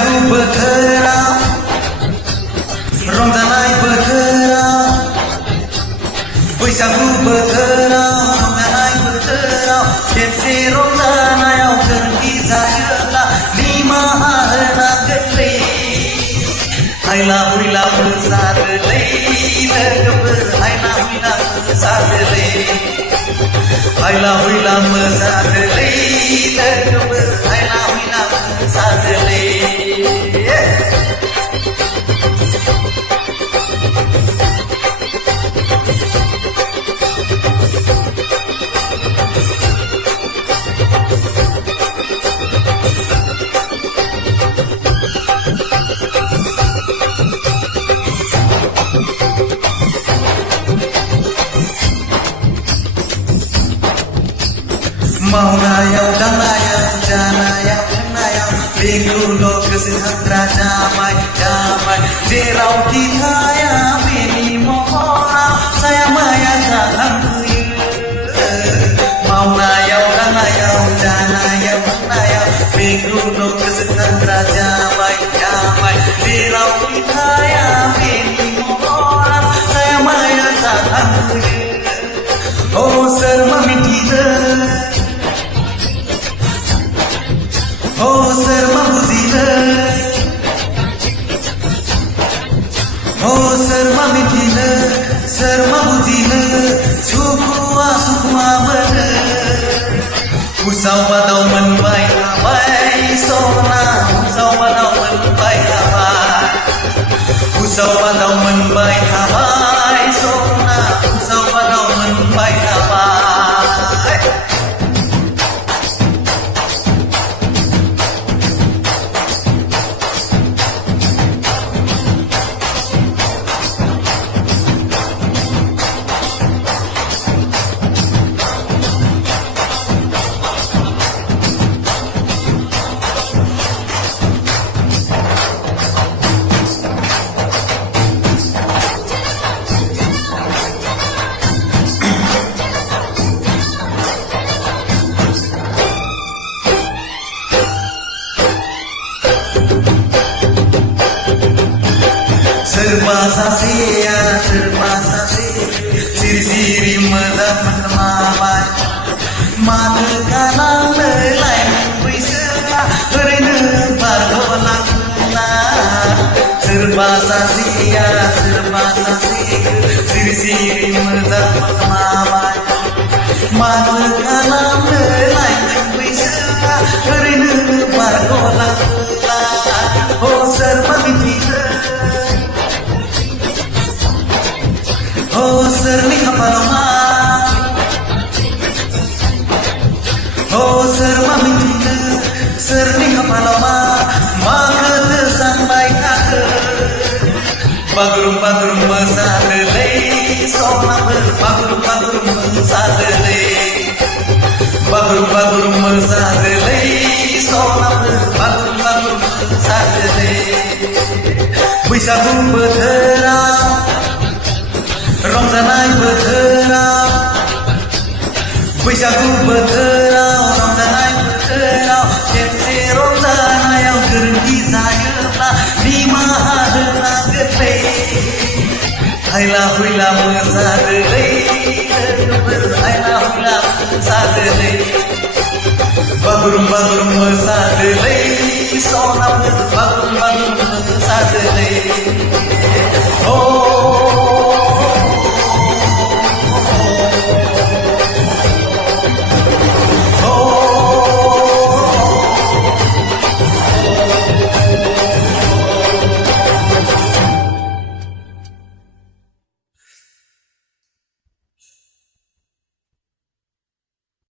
बैसागु बोथोराव रंजानाय बोथोराव बैसागु बोथोराव रंजानाय बोथोराव खेबसे रंजानायाव गोरोन्थि जायोब्ला निमाहा होनांगोनलै हायला हुइला मोसादोलै लोगोफोर हायला हुइला मोसादोलै हायला हुइला मोसादोलै लोगोफोर हायला हुइला मोसादोलै मावनायाव दांनायाव जानायाव लोंनायाव बेखौल' गोसोखांग्रा जाबाय जेरावखि थाया बेनि महराव साया माया जालांहोयो मावनायाव दांनायाव जानायाव लोंनायाव बेखौल' गोसोखांग्रा जाबाय जेरावखि थाया बेनि महराव साया माया जालांहोयो ओ सोर मा मिथिदों ओ सोर मा बुजिदों ओ सोर मा मिथिदों सोर मा बुजिदों सुखुआ मोनो उसाव बादाव मोनबाय थाबाय सना उसाव बादाव मोनबाय थाबाय उसाव बादाव मोनबाय थाबाय सना उसाव बादाव मोनबाय थाबाय सोरबा सासेया सोरबा सासे सिरि सिरि मोजां मोनमाबाय मानो गालांनो लाइमोन बैसोआ ओरैनो बारग'लांना सोरबा सासेया सोरबा सासे सिरि सिरि मोजां मोनमाबाय मानो गालांनो लाइमोन बैसोआ ओरैनो बारग'लांना ओ सोरबा मिथिदों ओ सोरनि खाफालाव मा ओ सोर मा मिथिदों सोरनि खाफालाव मा गोदो सानबाय थाखो बागुरुम बागुरुम मोसादोलै सनाफोर बागुरुम बागुरुम मोसादोलै बागुरुम बागुरुम मोसादोलै सनाफोर बागुरुम बागुरुम मोसादोलै बैसागु बोथोराव रंजानाय बोथोराव बैसागु बोथोराव रंजानाय बोथोराव खेबसे रंजानायाव गोरोन्थि जायोब्ला निमाहा होनांगोनलै हायला हुइला मोसादोलै लोगोफोर हायला हुइला मोसादोलै बागुरुम बागुरुम मोसादोलै सनाफोर